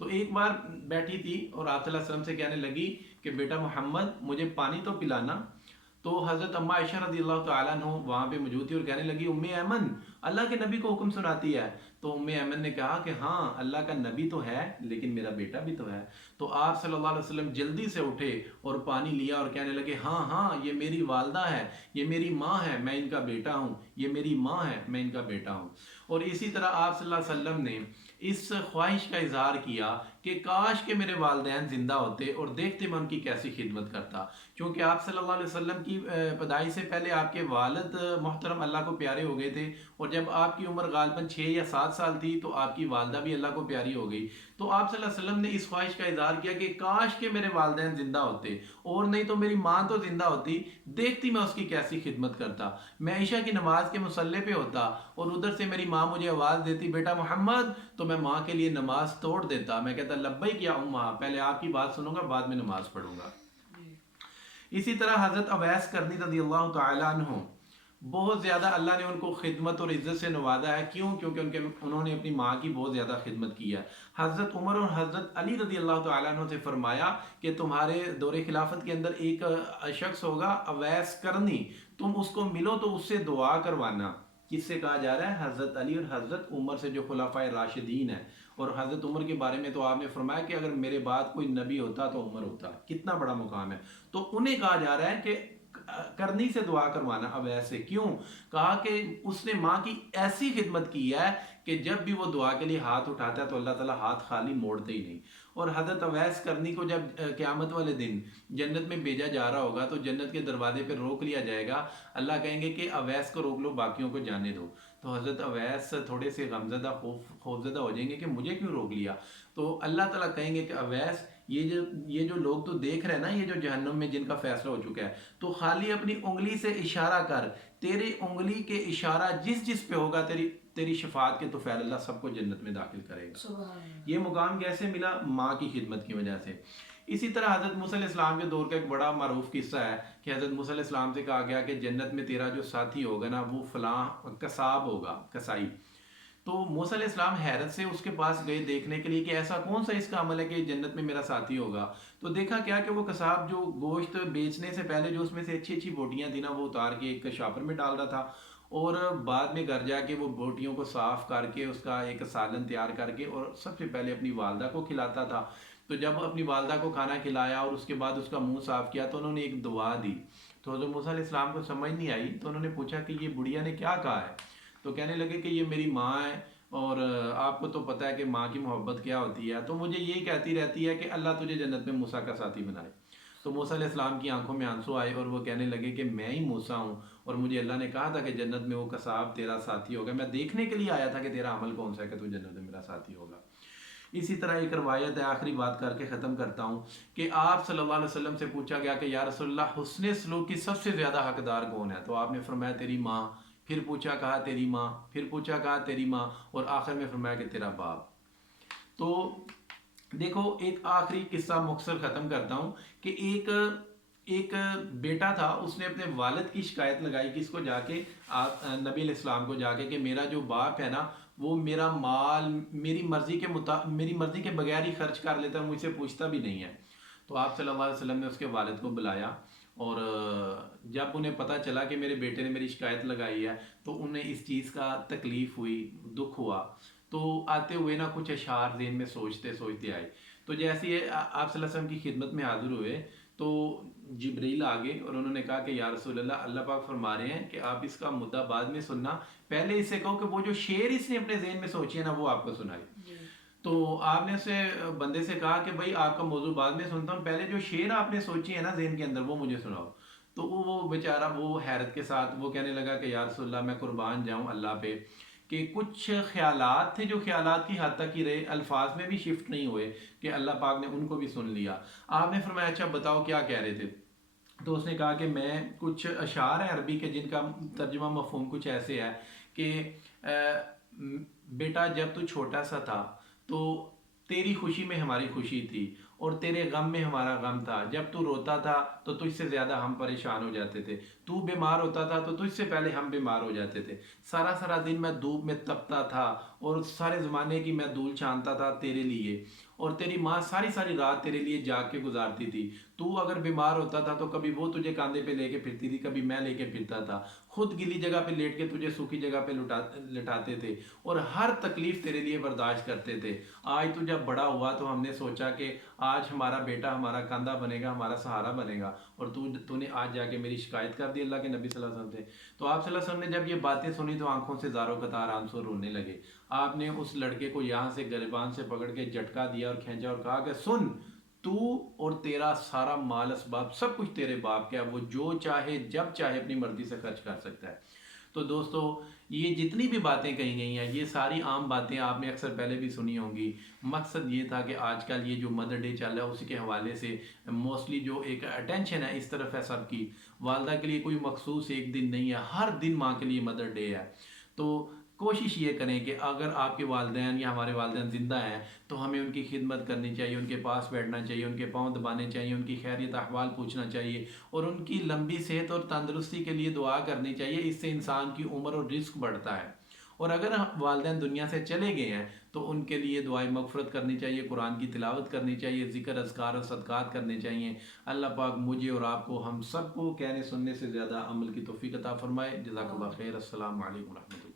تو ایک بار بیٹھی تھی اور آپ صلی اللہ علیہ وسلم سے کہنے لگی کہ بیٹا محمد مجھے پانی تو پلانا. تو حضرت اما عائشہ رضی اللہ تعالیٰ عنہ وہاں پہ موجود تھی اور کہنے لگی ام ایمن اللہ کے نبی کو حکم سناتی ہے. تو ام ایمن نے کہا کہ ہاں اللہ کا نبی تو ہے لیکن میرا بیٹا بھی تو ہے. تو آپ صلی اللہ علیہ وسلم جلدی سے اٹھے اور پانی لیا اور کہنے لگے ہاں ہاں یہ میری والدہ ہے, یہ میری ماں ہے, میں ان کا بیٹا ہوں, یہ میری ماں ہے, میں ان کا بیٹا ہوں. اور اسی طرح آپ صلی اللہ علیہ وسلم نے اس خواہش کا اظہار کیا کہ کاش کہ میرے والدین زندہ ہوتے اور دیکھتے میں ان کی کیسی خدمت کرتا. کیونکہ آپ صلی اللہ علیہ وسلم کی پیدائش سے پہلے آپ کے والد محترم اللہ کو پیارے ہو گئے تھے, اور جب آپ کی عمر غالباً 6 یا 7 سال تھی تو آپ کی والدہ بھی اللہ کو پیاری ہو گئی. تو آپ صلی اللہ علیہ وسلم نے اس خواہش کا اظہار کیا کہ کاش کہ میرے والدین زندہ ہوتے, اور نہیں تو میری ماں تو زندہ ہوتی, دیکھتی میں اس کی کیسی خدمت کرتا. میں عشاء کی نماز کے مصلی پہ ہوتا اور ادھر سے میری ماں مجھے آواز دیتی بیٹا محمد, تو میں ماں کے لیے نماز توڑ دیتا. میں کہتا لبیک یا اماں, پہلے آپ کی بات سنوں گا بعد میں نماز پڑھوں گا. اسی طرح حضرت اویس کرنی رضی اللہ تعالیٰ عنہ بہت زیادہ اللہ نے ان کو خدمت اور عزت سے نوازا ہے. کیوں؟ کیونکہ انہوں نے اپنی ماں کی بہت زیادہ خدمت کی ہے. حضرت عمر اور حضرت علی رضی اللہ تعالیٰ عنہ سے فرمایا کہ تمہارے دور خلافت کے اندر ایک شخص ہوگا اویس کرنی, تم اس کو ملو تو اس سے دعا کروانا. کس سے کہا جا رہا ہے؟ حضرت علی اور حضرت عمر سے جو خلفائے راشدین ہیں. اور حضرت عمر کے بارے میں تو آپ نے فرمایا کہ اگر میرے بعد کوئی نبی ہوتا تو عمر ہوتا. کتنا بڑا مقام ہے. تو انہیں کہا جا رہا ہے کہ کرنی سے دعا کروانا اویس سے. کیوں؟ کہا کہ اس نے ماں کی ایسی خدمت کی ہے کہ جب بھی وہ دعا کے لیے ہاتھ اٹھاتا ہے تو اللہ تعالیٰ ہاتھ خالی موڑتے ہی نہیں. اور حضرت اویس کرنی کو جب قیامت والے دن جنت میں بھیجا جا رہا ہوگا تو جنت کے دروازے پہ روک لیا جائے گا. اللہ کہیں گے کہ اویس کو روک لو, باقیوں کو جانے دو. تو حضرت اویس تھوڑے سے غمزدہ خوفزدہ ہو جائیں گے کہ مجھے کیوں روک لیا. تو اللہ تعالیٰ کہیں گے کہ اویس یہ جو لوگ تو دیکھ رہے ہیں نا, یہ جو جہنم میں جن کا فیصلہ ہو چکا ہے, تو خالی اپنی انگلی سے اشارہ کر, تیرے انگلی کے اشارہ جس پہ ہوگا تیری شفاعت کے تو فعل اللہ سب کو جنت میں داخل کرے گا. سبحان اللہ. یہ مقام کیسے ملا؟ ماں کی خدمت کی وجہ سے. اسی طرح حضرت موسیٰ علیہ السلام کے دور کا ایک بڑا معروف قصہ ہے کہ حضرت موسیٰ علیہ السلام سے کہا گیا کہ جنت میں تیرا جو ساتھی ہوگا نا وہ فلاں کساب ہوگا, کسائی. تو موسیٰ علیہ السلام حیرت سے اس کے پاس گئے دیکھنے کے لیے کہ ایسا کون سا اس کا عمل ہے کہ جنت میں میرا ساتھی ہوگا. تو دیکھا کیا کہ وہ کساب جو گوشت بیچنے سے پہلے جو اس میں سے اچھی بوٹیاں تھیں نا وہ اتار کے ایک شاپر میں ڈال رہا تھا, اور بعد میں گھر جا کے وہ بوٹیوں کو صاف کر کے اس کا ایک سالن تیار کر کے اور سب سے پہلے اپنی والدہ کو کھلاتا تھا. تو جب اپنی والدہ کو کھانا کھلایا اور اس کے بعد اس کا منہ صاف کیا تو انہوں نے ایک دعا دی. تو حضرت موسیٰ علیہ السلام کو سمجھ نہیں آئی, تو انہوں نے پوچھا کہ یہ بڑھیا نے کیا کہا ہے. تو کہنے لگے کہ یہ میری ماں ہے اور آپ کو تو پتہ ہے کہ ماں کی محبت کیا ہوتی ہے, تو مجھے یہی کہتی رہتی ہے کہ اللہ تجھے جنت میں موسیٰ کا ساتھی بنائے. تو موسیٰ علیہ السلام کی آنکھوں میں آنسو آئے اور وہ کہنے لگے کہ میں ہی موسیٰ ہوں, اور مجھے اللہ نے کہا تھا کہ جنت میں وہ کساب تیرا ساتھی ہوگا. میں دیکھنے کے لیے آیا تھا کہ تیرا عمل کون سا ہے کہ تو جنت میں میرا ساتھی ہوگا. اسی طرح ایک روایت ہے, آخری بات کر کے ختم کرتا ہوں, کہ آپ صلی اللہ علیہ وسلم سے پوچھا گیا کہ یا رسول اللہ حسن سلوک کی سب سے زیادہ حقدار کون ہے؟ تو آپ نے فرمایا تیری ماں. پھر پوچھا کہا تیری ماں, پھر پوچھا کہا تیری ماں, اور آخر میں فرمایا کہ تیرا باپ. تو دیکھو ایک آخری قصہ مختصر ختم کرتا ہوں کہ ایک بیٹا تھا, اس نے اپنے والد کی شکایت لگائی کہ اس کو جا کے نبی علیہ السلام کو جا کے کہ میرا جو باپ ہے نا وہ میرا مال میری مرضی کے بغیر ہی خرچ کر لیتا ہے, مجھ سے پوچھتا بھی نہیں ہے. تو آپ صلی اللہ علیہ وسلم نے اس کے والد کو بلایا, اور جب انہیں پتہ چلا کہ میرے بیٹے نے میری شکایت لگائی ہے تو انہیں اس چیز کا تکلیف ہوئی, دکھ ہوا. تو آتے ہوئے نا کچھ اشعار ذہن میں سوچتے آئے. تو جیسے یہ آپ صلی اللہ علیہ وسلم کی خدمت میں حاضر ہوئے تو جبریل آگے اور انہوں نے کہا کہ یا رسول اللہ پاک فرما رہے ہیں کہ آپ اس کا مدعا بعد میں سننا, پہلے اس سے کہو کہ وہ جو شعر اس نے اپنے ذہن میں سوچی ہے نا وہ آپ کو سنائے. تو آپ نے اسے بندے سے کہا کہ بھائی آپ کا موضوع بعد میں سنتا ہوں, پہلے جو شعر آپ نے سوچی ہے نا ذہن کے اندر وہ مجھے سناؤ. تو وہ بیچارہ وہ حیرت کے ساتھ وہ کہنے لگا کہ یا رسول اللہ میں قربان جاؤں اللہ پہ کہ کچھ خیالات تھے جو خیالات کی حد تک ہی رہے, الفاظ میں بھی شفٹ نہیں ہوئے کہ اللہ پاک نے ان کو بھی سن لیا. آپ نے فرمایا اچھا بتاؤ کیا کہہ رہے تھے؟ تو اس نے کہا کہ میں کچھ اشعار ہیں عربی کے جن کا ترجمہ مفہوم کچھ ایسے ہے کہ بیٹا جب تو چھوٹا سا تھا تو تیری خوشی میں ہماری خوشی تھی اور تیرے غم میں ہمارا غم تھا. جب تو روتا تھا تو تجھ سے زیادہ ہم پریشان ہو جاتے تھے, تو بیمار ہوتا تھا تو تجھ سے پہلے ہم بیمار ہو جاتے تھے. سارا دن میں دھوپ میں تپتا تھا اور سارے زمانے کی میں دھول چھانتا تھا تیرے لیے, اور تیری ماں ساری ساری رات تیرے لیے جاگ کے گزارتی تھی. تو اگر بیمار ہوتا تھا تو کبھی وہ تجھے کاندھے پہ لے کے پھرتی تھی, کبھی میں لے کے پھرتا تھا. خود گلی جگہ پہ لیٹ کے تجھے سوکھی جگہ پہ لٹاتے تھے, اور ہر تکلیف تیرے لیے برداشت کرتے تھے. آج تو جب بڑا ہوا تو ہم نے سوچا کہ آج ہمارا بیٹا ہمارا کاندھا بنے گا, ہمارا سہارا بنے گا, اور تو نے آج جا کے میری شکایت کر دی اللہ کے نبی صلی اللہ علیہ وسلم سے. تو آپ صلی اللہ علیہ وسلم نے جب یہ باتیں سنی تو آنکھوں سے زاروں قطار آنسو رونے لگے. آپ نے اس لڑکے کو یہاں سے گریبان سے پکڑ کے جھٹکا دیا اور کھینچا اور کہا کہ سن, تو اور تیرا سارا مال اسباب سب کچھ تیرے باپ کا ہے, وہ جو چاہے جب چاہے اپنی مرضی سے خرچ کر سکتا ہے. تو دوستو, یہ جتنی بھی باتیں کہی گئی ہیں یہ ساری عام باتیں آپ نے اکثر پہلے بھی سنی ہوں گی. مقصد یہ تھا کہ آج کل یہ جو مدر ڈے چل رہا ہے اسی کے حوالے سے موسٹلی جو ایک اٹینشن ہے اس طرف ہے سب کی. والدہ کے لیے کوئی مخصوص ایک دن نہیں ہے, ہر دن ماں کے لیے مدر ڈے ہے. تو کوشش یہ کریں کہ اگر آپ کے والدین یا ہمارے والدین زندہ ہیں تو ہمیں ان کی خدمت کرنی چاہیے, ان کے پاس بیٹھنا چاہیے, ان کے پاؤں دبانے چاہیے, ان کی خیریت احوال پوچھنا چاہیے, اور ان کی لمبی صحت اور تندرستی کے لیے دعا کرنی چاہیے. اس سے انسان کی عمر اور رزق بڑھتا ہے. اور اگر والدین دنیا سے چلے گئے ہیں تو ان کے لیے دعائیں مغفرت کرنی چاہیے, قرآن کی تلاوت کرنی چاہیے, ذکر اذکار اور صدقات کرنے چاہیے. اللہ پاک مجھے اور آپ کو, ہم سب کو کہنے سننے سے زیادہ عمل کی توفیق عطا فرمائے. جزاک اللہ خیر. السلام علیکم ورحمۃ اللہ.